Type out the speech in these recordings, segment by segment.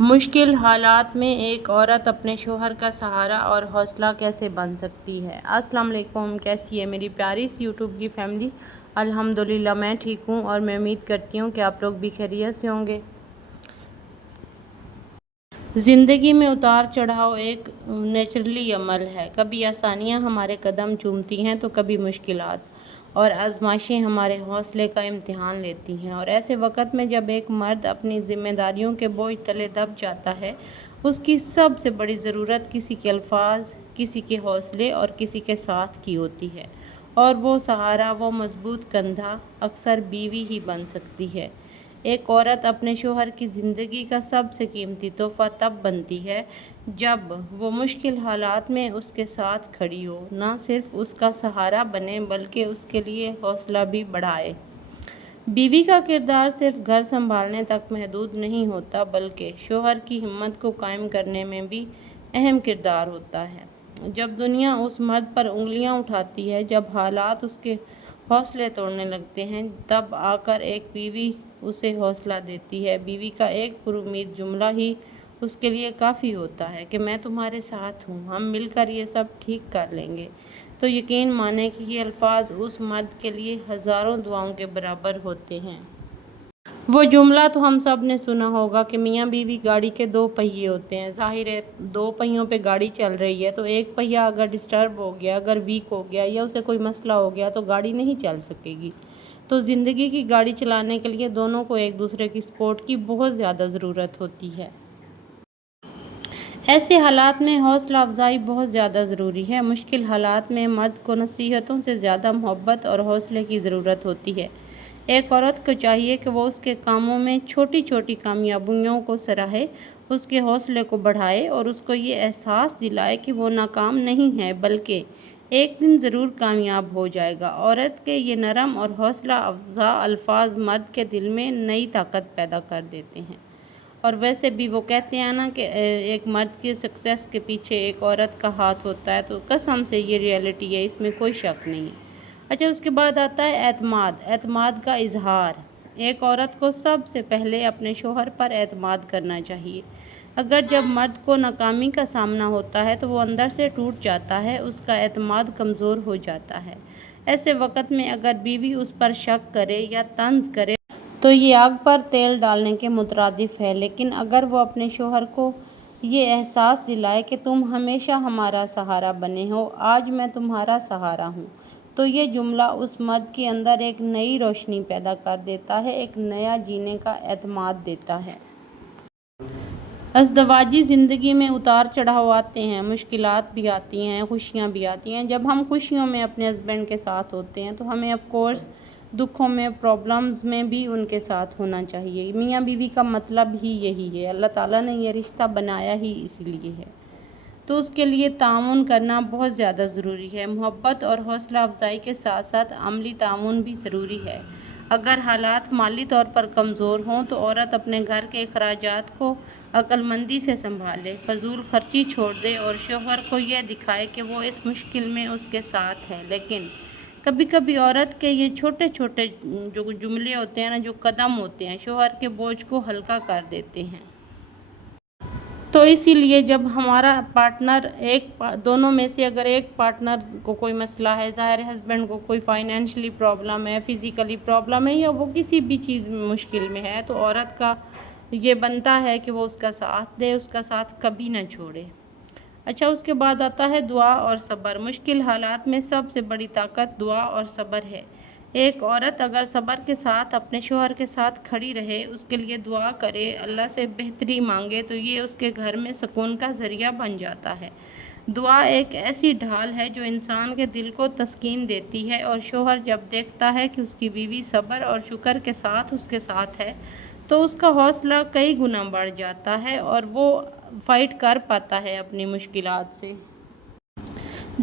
مشکل حالات میں ایک عورت اپنے شوہر کا سہارا اور حوصلہ کیسے بن سکتی ہے؟ السلام علیکم، کیسی ہے میری پیاری سی یوٹیوب کی فیملی؟ الحمدللہ میں ٹھیک ہوں اور میں امید کرتی ہوں کہ آپ لوگ بھی خیریت سے ہوں گے۔ زندگی میں اتار چڑھاؤ ایک نیچرلی عمل ہے۔ کبھی آسانیاں ہمارے قدم چومتی ہیں تو کبھی مشکلات اور آزمائشیں ہمارے حوصلے کا امتحان لیتی ہیں، اور ایسے وقت میں جب ایک مرد اپنی ذمہ داریوں کے بوجھ تلے دب جاتا ہے، اس کی سب سے بڑی ضرورت کسی کے الفاظ، کسی کے حوصلے اور کسی کے ساتھ کی ہوتی ہے، اور وہ سہارا، وہ مضبوط کندھا اکثر بیوی ہی بن سکتی ہے۔ ایک عورت اپنے شوہر کی زندگی کا سب سے قیمتی تحفہ تب بنتی ہے جب وہ مشکل حالات میں اس کے ساتھ کھڑی ہو، نہ صرف اس کا سہارا بنے بلکہ اس کے لیے حوصلہ بھی بڑھائے۔ بیوی کا کردار صرف گھر سنبھالنے تک محدود نہیں ہوتا، بلکہ شوہر کی ہمت کو قائم کرنے میں بھی اہم کردار ہوتا ہے۔ جب دنیا اس مرد پر انگلیاں اٹھاتی ہے، جب حالات اس کے حوصلے توڑنے لگتے ہیں، تب آ کر ایک بیوی اسے حوصلہ دیتی ہے۔ بیوی کا ایک پر امید جملہ ہی اس کے لیے کافی ہوتا ہے کہ میں تمہارے ساتھ ہوں، ہم مل کر یہ سب ٹھیک کر لیں گے۔ تو یقین مانیں کہ یہ الفاظ اس مرد کے لیے ہزاروں دعاؤں کے برابر ہوتے ہیں۔ وہ جملہ تو ہم سب نے سنا ہوگا کہ میاں بیوی گاڑی کے دو پہیے ہوتے ہیں۔ ظاہر ہے دو پہیوں پہ گاڑی چل رہی ہے تو ایک پہیہ اگر ڈسٹرب ہو گیا، اگر ویک ہو گیا یا اسے کوئی مسئلہ ہو گیا تو گاڑی نہیں چل سکے گی۔ تو زندگی کی گاڑی چلانے کے لیے دونوں کو ایک دوسرے کی سپورٹ کی بہت زیادہ ضرورت ہوتی ہے۔ ایسے حالات میں حوصلہ افزائی بہت زیادہ ضروری ہے۔ مشکل حالات میں مرد کو نصیحتوں سے زیادہ محبت اور حوصلے کی ضرورت ہوتی ہے۔ ایک عورت کو چاہیے کہ وہ اس کے کاموں میں چھوٹی چھوٹی کامیابیوں کو سراہے، اس کے حوصلے کو بڑھائے اور اس کو یہ احساس دلائے کہ وہ ناکام نہیں ہے بلکہ ایک دن ضرور کامیاب ہو جائے گا۔ عورت کے یہ نرم اور حوصلہ افزا الفاظ مرد کے دل میں نئی طاقت پیدا کر دیتے ہیں۔ اور ویسے بھی وہ کہتے ہیں نا کہ ایک مرد کی سکسیس کے پیچھے ایک عورت کا ہاتھ ہوتا ہے، تو قسم سے یہ ریئلٹی ہے، اس میں کوئی شک نہیں ہے۔ اچھا، اس کے بعد آتا ہے اعتماد کا اظہار۔ ایک عورت کو سب سے پہلے اپنے شوہر پر اعتماد کرنا چاہیے۔ اگر جب مرد کو ناکامی کا سامنا ہوتا ہے تو وہ اندر سے ٹوٹ جاتا ہے، اس کا اعتماد کمزور ہو جاتا ہے۔ ایسے وقت میں اگر بیوی اس پر شک کرے یا طنز کرے تو یہ آگ پر تیل ڈالنے کے مترادف ہے، لیکن اگر وہ اپنے شوہر کو یہ احساس دلائے کہ تم ہمیشہ ہمارا سہارا بنے ہو، آج میں تمہارا سہارا ہوں، تو یہ جملہ اس مرد کے اندر ایک نئی روشنی پیدا کر دیتا ہے، ایک نیا جینے کا اعتماد دیتا ہے۔ ازدواجی زندگی میں اتار چڑھاؤ آتے ہیں، مشکلات بھی آتی ہیں، خوشیاں بھی آتی ہیں۔ جب ہم خوشیوں میں اپنے ہسبینڈ کے ساتھ ہوتے ہیں تو ہمیں آف کورس دکھوں میں، پرابلمز میں بھی ان کے ساتھ ہونا چاہیے۔ میاں بیوی کا مطلب ہی یہی ہے، اللہ تعالیٰ نے یہ رشتہ بنایا ہی اس لیے ہے، تو اس کے لیے تعاون کرنا بہت زیادہ ضروری ہے۔ محبت اور حوصلہ افزائی کے ساتھ ساتھ عملی تعاون بھی ضروری ہے۔ اگر حالات مالی طور پر کمزور ہوں تو عورت اپنے گھر کے اخراجات کو عقل مندی سے سنبھالے، فضول خرچی چھوڑ دے اور شوہر کو یہ دکھائے کہ وہ اس مشکل میں اس کے ساتھ ہے۔ لیکن کبھی کبھی عورت کے یہ چھوٹے چھوٹے جو جملے ہوتے ہیں نا، جو قدم ہوتے ہیں، شوہر کے بوجھ کو ہلکا کر دیتے ہیں۔ تو اسی لیے جب ہمارا پارٹنر دونوں میں سے اگر ایک پارٹنر کو کوئی مسئلہ ہے، ظاہر ہے ہسبینڈ کو کوئی فائنینشلی پرابلم ہے، فزیکلی پرابلم ہے، یا وہ کسی بھی چیز میں مشکل میں ہے، تو عورت کا یہ بنتا ہے کہ وہ اس کا ساتھ دے، اس کا ساتھ کبھی نہ چھوڑے۔ اچھا، اس کے بعد آتا ہے دعا اور صبر۔ مشکل حالات میں سب سے بڑی طاقت دعا اور صبر ہے۔ ایک عورت اگر صبر کے ساتھ اپنے شوہر کے ساتھ کھڑی رہے، اس کے لیے دعا کرے، اللہ سے بہتری مانگے، تو یہ اس کے گھر میں سکون کا ذریعہ بن جاتا ہے۔ دعا ایک ایسی ڈھال ہے جو انسان کے دل کو تسکین دیتی ہے، اور شوہر جب دیکھتا ہے کہ اس کی بیوی صبر اور شکر کے ساتھ اس کے ساتھ ہے تو اس کا حوصلہ کئی گنا بڑھ جاتا ہے اور وہ فائٹ کر پاتا ہے اپنی مشکلات سے۔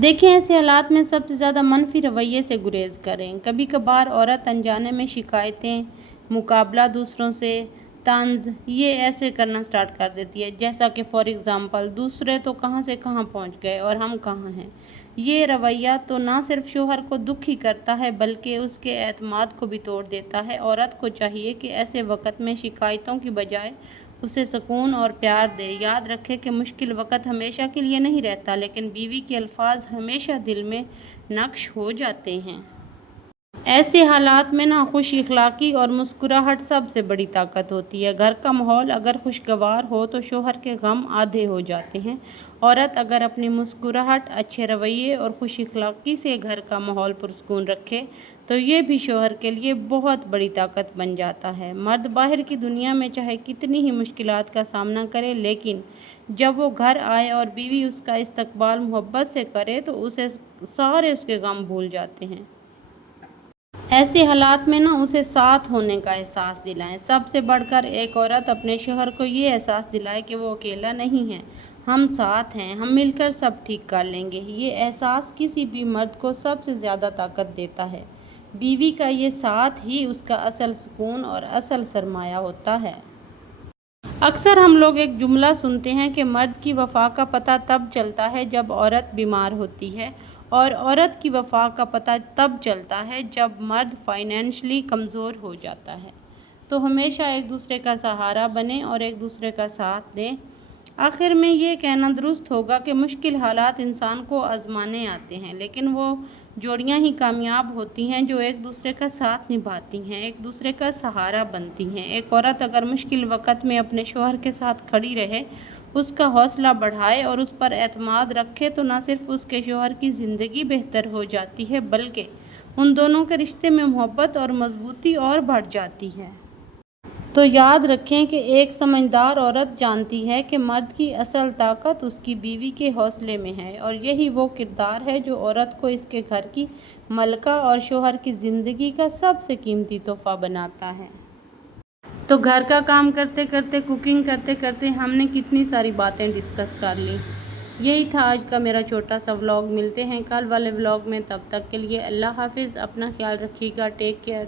دیکھیں، ایسے حالات میں سب سے زیادہ منفی رویے سے گریز کریں۔ کبھی کبھار عورت انجانے میں شکایتیں، مقابلہ دوسروں سے، طنز، یہ ایسے کرنا سٹارٹ کر دیتی ہے جیسا کہ فار ایگزامپل دوسرے تو کہاں سے کہاں پہنچ گئے اور ہم کہاں ہیں۔ یہ رویہ تو نہ صرف شوہر کو دکھی کرتا ہے بلکہ اس کے اعتماد کو بھی توڑ دیتا ہے۔ عورت کو چاہیے کہ ایسے وقت میں شکایتوں کی بجائے اسے سکون اور پیار دے۔ یاد رکھے کہ مشکل وقت ہمیشہ کے لیے نہیں رہتا، لیکن بیوی کے الفاظ ہمیشہ دل میں نقش ہو جاتے ہیں۔ ایسے حالات میں خوش اخلاقی اور مسکراہٹ سب سے بڑی طاقت ہوتی ہے۔ گھر کا ماحول اگر خوشگوار ہو تو شوہر کے غم آدھے ہو جاتے ہیں۔ عورت اگر اپنی مسکراہٹ، اچھے رویے اور خوش اخلاقی سے گھر کا ماحول پرسکون رکھے تو یہ بھی شوہر کے لیے بہت بڑی طاقت بن جاتا ہے۔ مرد باہر کی دنیا میں چاہے کتنی ہی مشکلات کا سامنا کرے، لیکن جب وہ گھر آئے اور بیوی اس کا استقبال محبت سے کرے تو سارے اس کے غم بھول جاتے ہیں۔ ایسے حالات میں اسے ساتھ ہونے کا احساس دلائیں۔ سب سے بڑھ کر ایک عورت اپنے شوہر کو یہ احساس دلائے کہ وہ اکیلا نہیں ہے، ہم ساتھ ہیں، ہم مل کر سب ٹھیک کر لیں گے۔ یہ احساس کسی بھی مرد کو سب سے زیادہ طاقت دیتا ہے۔ بیوی کا یہ ساتھ ہی اس کا اصل سکون اور اصل سرمایہ ہوتا ہے۔ اکثر ہم لوگ ایک جملہ سنتے ہیں کہ مرد کی وفا کا پتہ تب چلتا ہے جب عورت بیمار ہوتی ہے، اور عورت کی وفا کا پتہ تب چلتا ہے جب مرد فائنینشلی کمزور ہو جاتا ہے۔ تو ہمیشہ ایک دوسرے کا سہارا بنیں اور ایک دوسرے کا ساتھ دیں۔ آخر میں یہ کہنا درست ہوگا کہ مشکل حالات انسان کو آزمانے آتے ہیں، لیکن وہ جوڑیاں ہی کامیاب ہوتی ہیں جو ایک دوسرے کا ساتھ نبھاتی ہیں، ایک دوسرے کا سہارا بنتی ہیں۔ ایک عورت اگر مشکل وقت میں اپنے شوہر کے ساتھ کھڑی رہے، اس کا حوصلہ بڑھائے اور اس پر اعتماد رکھے تو نہ صرف اس کے شوہر کی زندگی بہتر ہو جاتی ہے، بلکہ ان دونوں کے رشتے میں محبت اور مضبوطی اور بڑھ جاتی ہے۔ تو یاد رکھیں کہ ایک سمجھدار عورت جانتی ہے کہ مرد کی اصل طاقت اس کی بیوی کے حوصلے میں ہے، اور یہی وہ کردار ہے جو عورت کو اس کے گھر کی ملکہ اور شوہر کی زندگی کا سب سے قیمتی تحفہ بناتا ہے۔ تو گھر کا کام کرتے کرتے، کوکنگ کرتے کرتے ہم نے کتنی ساری باتیں ڈسکس کر لی۔ یہی تھا آج کا میرا چھوٹا سا ولاگ۔ ملتے ہیں کل والے ولاگ میں، تب تک کے لیے اللہ حافظ، اپنا خیال رکھیے گا، ٹیک کیئر۔